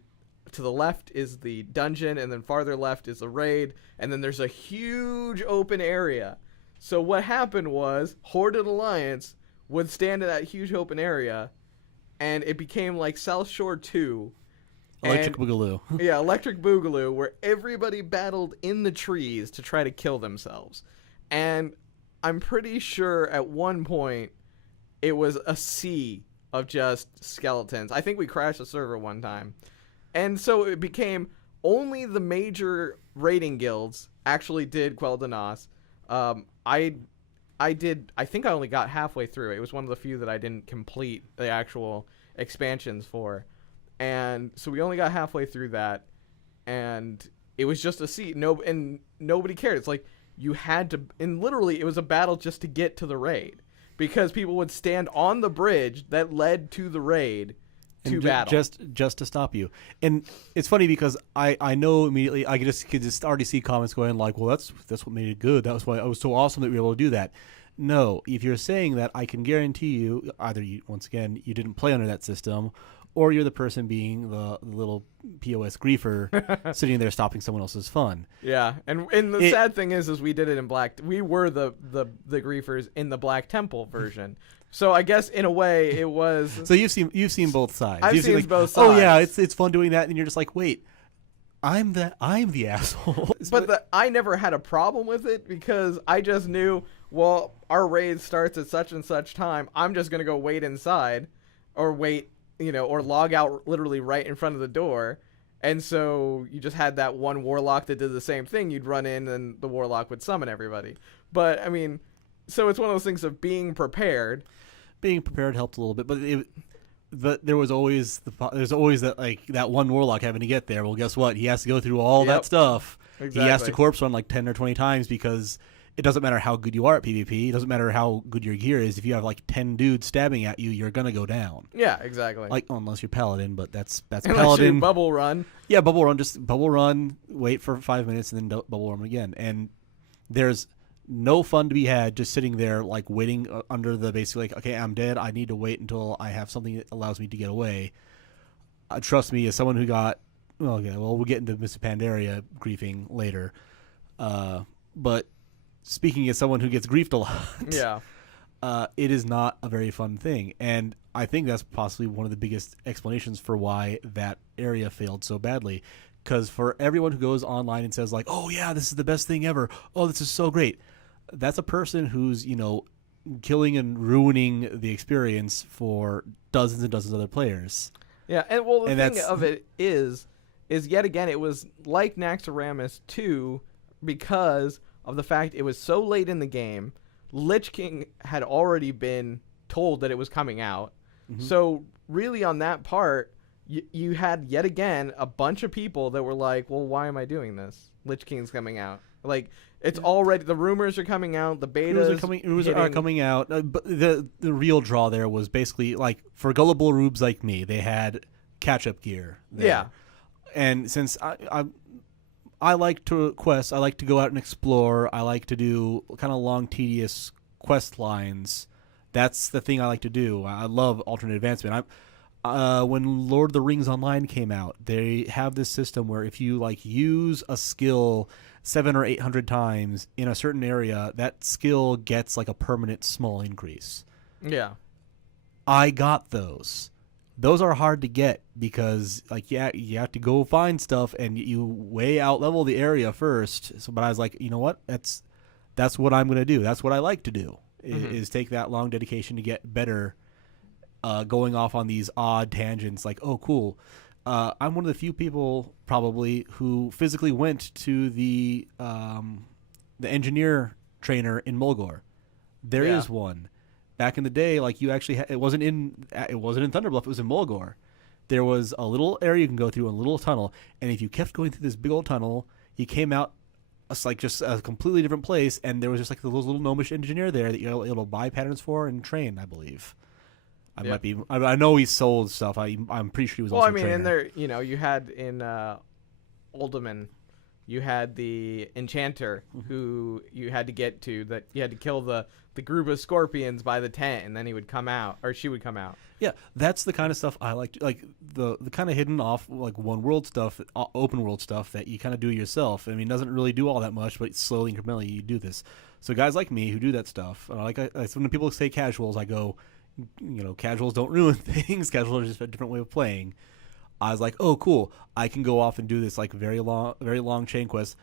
to the left is the dungeon, and then farther left is the raid, and then there's a huge open area. So what happened was Horde Alliance would stand in that huge open area, and it became like South Shore 2. Electric Boogaloo. Yeah, Electric Boogaloo, where everybody battled in the trees to try to kill themselves. And I'm pretty sure at one point it was a sea of just skeletons. I think we crashed the server one time. And so it became only the major raiding guilds actually did Quel'Danas. I think I only got halfway through. It was one of the few that I didn't complete the actual expansions for. And so we only got halfway through that, and it was just a sea. And nobody cared. It's like you had to, and literally it was a battle just to get to the raid, because people would stand on the bridge that led to the raid to battle. Just to stop you. And it's funny because I know immediately, I could just already see comments going like, well, that's what made it good. That was why it was so awesome that we were able to do that. No, if you're saying that, I can guarantee you, either once again, you didn't play under that system, or you're the person being the little POS griefer sitting there stopping someone else's fun. Yeah, and the sad thing is we did it in Black. We were the griefers in the Black Temple version. So I guess in a way it was. So you've seen both sides. I've seen like, both sides. Oh yeah, it's fun doing that, and you're just like, wait, I'm the asshole. But I never had a problem with it because I just knew, well, our raid starts at such and such time. I'm just gonna go wait inside, or wait, or log out literally right in front of the door. And so you just had that one warlock that did the same thing. You'd run in and the warlock would summon everybody. But I mean, so it's one of those things of being prepared. Being prepared helped a little bit, but there was always that like that one warlock having to get there. Well, guess what? He has to go through all that stuff. Exactly. He has to corpse run like 10 or 20 times because it doesn't matter how good you are at PvP. It doesn't matter how good your gear is. If you have like 10 dudes stabbing at you, you're gonna go down. Yeah, exactly. Like unless you're Paladin, but that's unless Paladin. You bubble run. Yeah, bubble run. Just bubble run. Wait for 5 minutes and then bubble run again. And there's no fun to be had just sitting there like waiting under the basically like, okay, I'm dead. I need to wait until I have something that allows me to get away. Trust me, as someone who got we'll get into Mr. Pandaria griefing later. But speaking as someone who gets griefed a lot, yeah, it is not a very fun thing, and I think that's possibly one of the biggest explanations for why that area failed so badly. Because for everyone who goes online and says like, "Oh yeah, this is the best thing ever. Oh, this is so great," that's a person who's killing and ruining the experience for dozens and dozens of other players. Yeah, and well, the thing of it is yet again, it was like Naxxramas 2 because of the fact it was so late in the game. Lich King had already been told that it was coming out. Mm-hmm. So really on that part, you had yet again a bunch of people that were like, well, why am I doing this? Lich King's coming out. Like, it's already, the rumors are coming out, the betas are coming out. But the real draw there was basically like for gullible rubes like me, they had catch-up gear there. Yeah. And since I like to quest. I like to go out and explore. I like to do kind of long, tedious quest lines. That's the thing I like to do. I love alternate advancement. When Lord of the Rings Online came out, they have this system where if you like use a skill 700 or 800 times in a certain area, that skill gets like a permanent small increase. Yeah. I got those. Those are hard to get because, like, you have to go find stuff and you way out level the area first. So, but I was like, you know what? That's what I'm gonna do. That's what I like to do. Is take that long dedication to get better. Going off on these odd tangents, like, oh, cool. I'm one of the few people probably who physically went to the engineer trainer in Mulgore. There is one. back in the day, like you actually it wasn't in Thunderbluff, it was in Mulgore. There was a little area you can go through, a little tunnel, and if you kept going through this big old tunnel, you came out like just a completely different place, and there was just like the little gnomish engineer there that you're able to buy patterns for and train, I believe. I know he sold stuff. I'm pretty sure he was also a trainer. In there, you had in Uldaman, you had the enchanter who you had to get to, that you had to kill the group of scorpions by the tent, and then he would come out, or she would come out. Yeah, that's the kind of stuff I like the kind of hidden off, like one world stuff, open world stuff that you kind of do yourself. I mean, it doesn't really do all that much, but slowly, incrementally, you do this. So guys like me who do that stuff, when people say casuals, I go, casuals don't ruin things. Casuals are just a different way of playing. I was like, oh, cool. I can go off and do this like very long chain quest,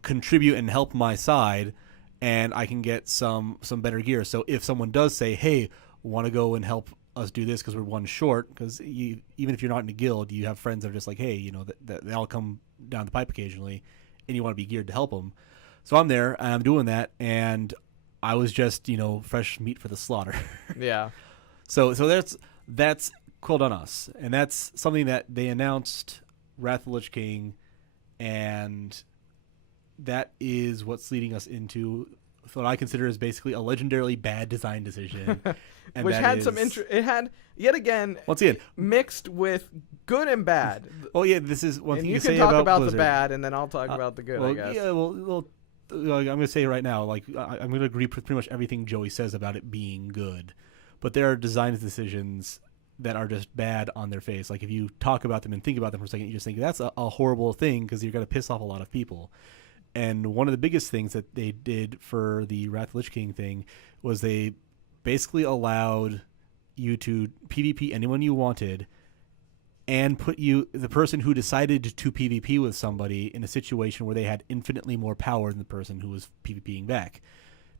contribute and help my side, and I can get some better gear. So if someone does say, hey, want to go and help us do this because we're one short, because even if you're not in a guild, you have friends that are just like, hey, that they all come down the pipe occasionally, and you want to be geared to help them. So I'm there, and I'm doing that, and I was just, fresh meat for the slaughter. Yeah. So that's Quill on Us, and that's something that they announced, Wrath of the Lich King, and that is what's leading us into what I consider is basically a legendarily bad design decision. And which had some it had, yet again, once again, mixed with good and bad. Oh yeah, this is one and thing you say can talk about Blizzard. the bad, and then I'll talk about the good, I guess. Yeah, well, I'm going to say right now, like, I'm going to agree with pretty much everything Joey says about it being good. But there are design decisions that are just bad on their face. Like, if you talk about them and think about them for a second, you just think that's a horrible thing because you're going to piss off a lot of people. And one of the biggest things that they did for the Wrath of the Lich King thing was they basically allowed you to PvP anyone you wanted and put the person who decided to PvP with somebody in a situation where they had infinitely more power than the person who was PvPing back.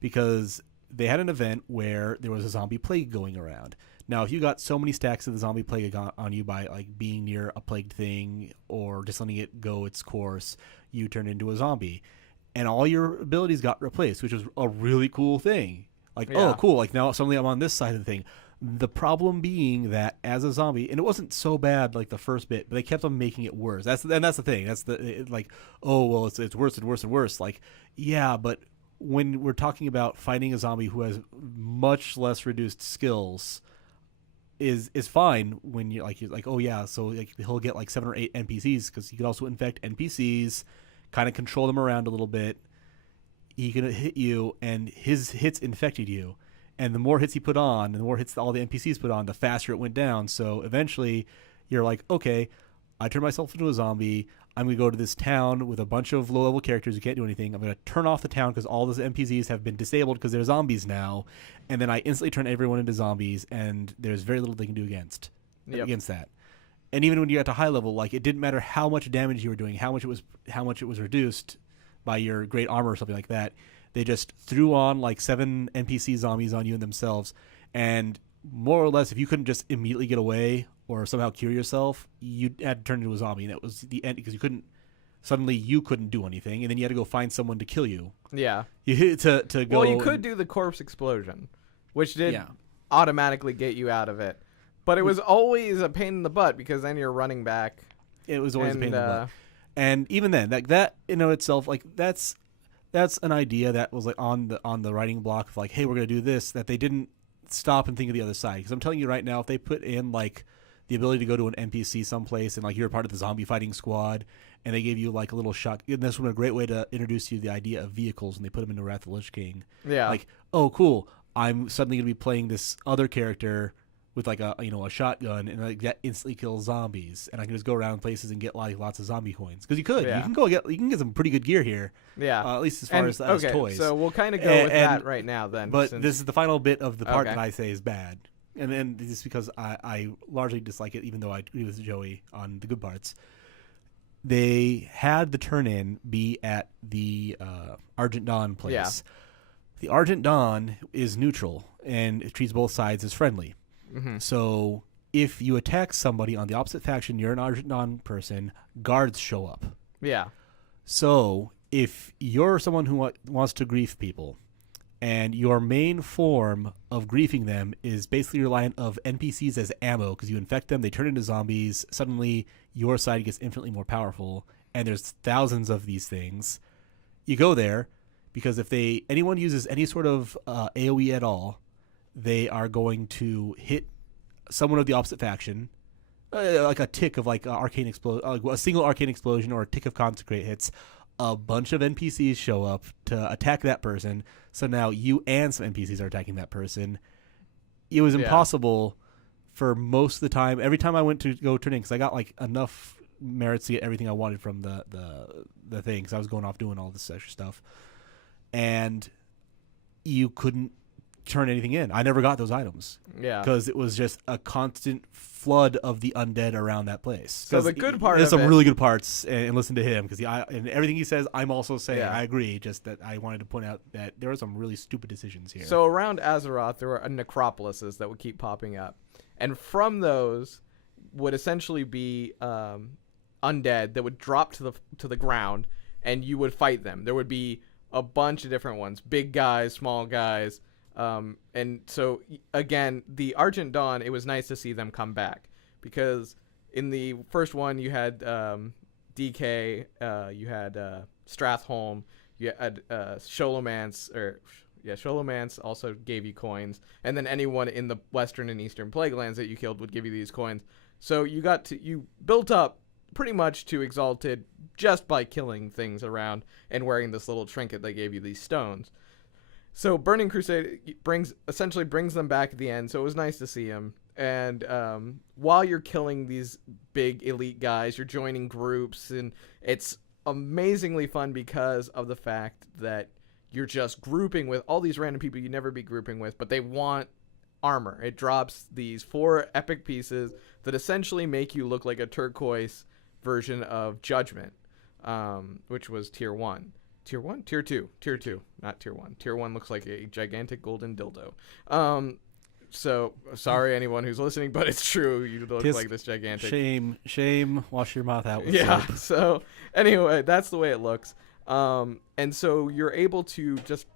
Because they had an event where there was a zombie plague going around. Now, if you got so many stacks of the zombie plague on you by like being near a plagued thing or just letting it go its course, you turned into a zombie. And all your abilities got replaced, which was a really cool thing. Like, oh, cool, like now suddenly I'm on this side of the thing. The problem being that as a zombie, and it wasn't so bad like the first bit, but they kept on making it worse. That's the thing. That's like, oh, well, it's worse and worse and worse. Like, yeah, but when we're talking about fighting a zombie who has much less reduced skills, is fine when you're like, oh yeah, so like he'll get like 7 or 8 NPCs because he could also infect NPCs, kind of control them around a little bit. He can hit you, and his hits infected you. And the more hits he put on, and the more hits all the NPCs put on, the faster it went down. So eventually, you're like, okay, I turned myself into a zombie. I'm going to go to this town with a bunch of low-level characters who can't do anything. I'm going to turn off the town because all those NPCs have been disabled because they're zombies now. And then I instantly turn everyone into zombies, and there's very little they can do against that. And even when you got to high level, like it didn't matter how much damage you were doing, how much it was reduced by your great armor or something like that. They just threw on like 7 NPC zombies on you and themselves, and more or less, if you couldn't just immediately get away or somehow cure yourself, you had to turn into a zombie, and that was the end because you couldn't do anything, and then you had to go find someone to kill you. Yeah, you to go. Well, you could do the corpse explosion, which did automatically get you out of it, but it was always a pain in the butt because then you're running back. It was always a pain in the butt, and even then, like that in of itself, like that's an idea that was like on the writing block of like, hey, we're gonna do this, that they didn't stop and think of the other side. Because I'm telling you right now, if they put in like the ability to go to an NPC someplace and like you're part of the zombie fighting squad, and they gave you like a little shot, and this was a great way to introduce you to the idea of vehicles, and they put them into Wrath of the Lich King. Yeah, like, oh, cool, I'm suddenly gonna be playing this other character with like a shotgun, and like that instantly kills zombies, and I can just go around places and get like lots of zombie coins because you can get some pretty good gear here. Yeah, at least as far as toys. So we'll kind of go with that right now then. But this is the final bit of the part that I say is bad, and then just because I largely dislike it, even though I agree with Joey on the good parts. They had the turn-in be at the Argent Dawn place. Yeah. The Argent Dawn is neutral, and it treats both sides as friendly. Mm-hmm. So if you attack somebody on the opposite faction, you're an Argent Dawn person, guards show up. Yeah. So if you're someone who wants to grief people, And your main form of griefing them is basically reliant of NPCs as ammo, because you infect them, they turn into zombies, suddenly your side gets infinitely more powerful, and there's thousands of these things. You go there, because if anyone uses any sort of AoE at all, they are going to hit someone of the opposite faction, like a tick of like arcane a single arcane explosion or a tick of consecrate hits. A bunch of NPCs show up to attack that person. So now you and some NPCs are attacking that person. It was impossible for most of the time. Every time I went to go turn in, because I got like enough merits to get everything I wanted from the thing, because I was going off doing all this extra stuff. And you couldn't turn anything in. I never got those items. Yeah. Because it was just a constant flood of the undead around that place. So the good part there's of some it, really good parts, and listen to him, because and everything he says, I'm also saying Yeah. I agree, just that I wanted to point out that there are some really stupid decisions here. So around Azeroth, there were necropolises that would keep popping up. And from those would essentially be undead that would drop to the ground, and you would fight them. There would be a bunch of different ones, big guys, small guys. And so, again, the Argent Dawn, it was nice to see them come back, because in the first one you had DK, you had Strathholm, you had Sholomance, Sholomance also gave you coins, and then anyone in the Western and Eastern Plaguelands that you killed would give you these coins. So you built up pretty much to Exalted just by killing things around and wearing this little trinket that gave you these stones. So Burning Crusade essentially brings them back at the end, so it was nice to see him. And while you're killing these big elite guys, you're joining groups, and it's amazingly fun because of the fact that you're just grouping with all these random people you'd never be grouping with, but they want armor. It drops these 4 epic pieces that essentially make you look like a turquoise version of Judgment, which was tier 1. Tier 1? Tier 2. Tier 2. Not tier 1. Tier 1 looks like a gigantic golden dildo. So, sorry anyone who's listening, but it's true. You look like this gigantic... Shame. Wash your mouth out with soap. So, anyway, that's the way it looks. And so you're able to just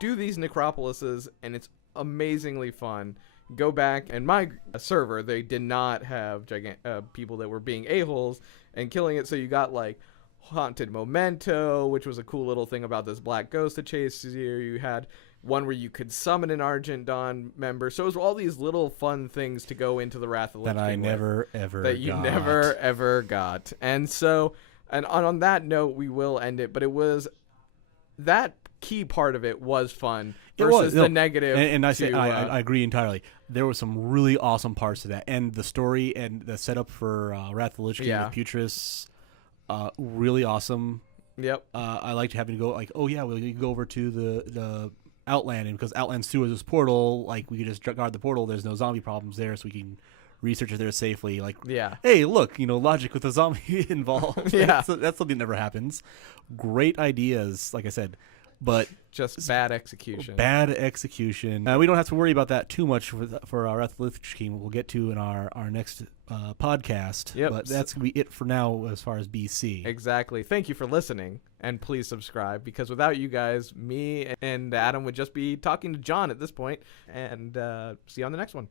do these necropolises, and it's amazingly fun. Go back, and my server, they did not have people that were being a-holes and killing it, so you got, like, Haunted Memento, which was a cool little thing about this black ghost that chases you. You had one where you could summon an Argent Dawn member. So it was all these little fun things to go into the Wrath of the Lich King that I never ever that you got. never ever got. And so, and on that note, we will end it. But it was that key part of it was fun versus the negative. And I agree entirely. There were some really awesome parts to that, and the story and the setup for Wrath of the Lich King with Putris. Really awesome. Yep. I liked having to go like, oh yeah, we can go over to the Outland, and because Outland's through this portal, like we could just guard the portal. There's no zombie problems there, so we can research it there safely. Like, hey, look, logic with a zombie involved. That's something that never happens. Great ideas, like I said, but just bad execution. Bad execution. We don't have to worry about that too much for our Wrath of the Lich King. We'll get to in our next podcast. Yep. But that's going to be it for now as far as BC. Exactly. Thank you for listening, and please subscribe, because without you guys, me and Adam would just be talking to John at this point. And see you on the next one.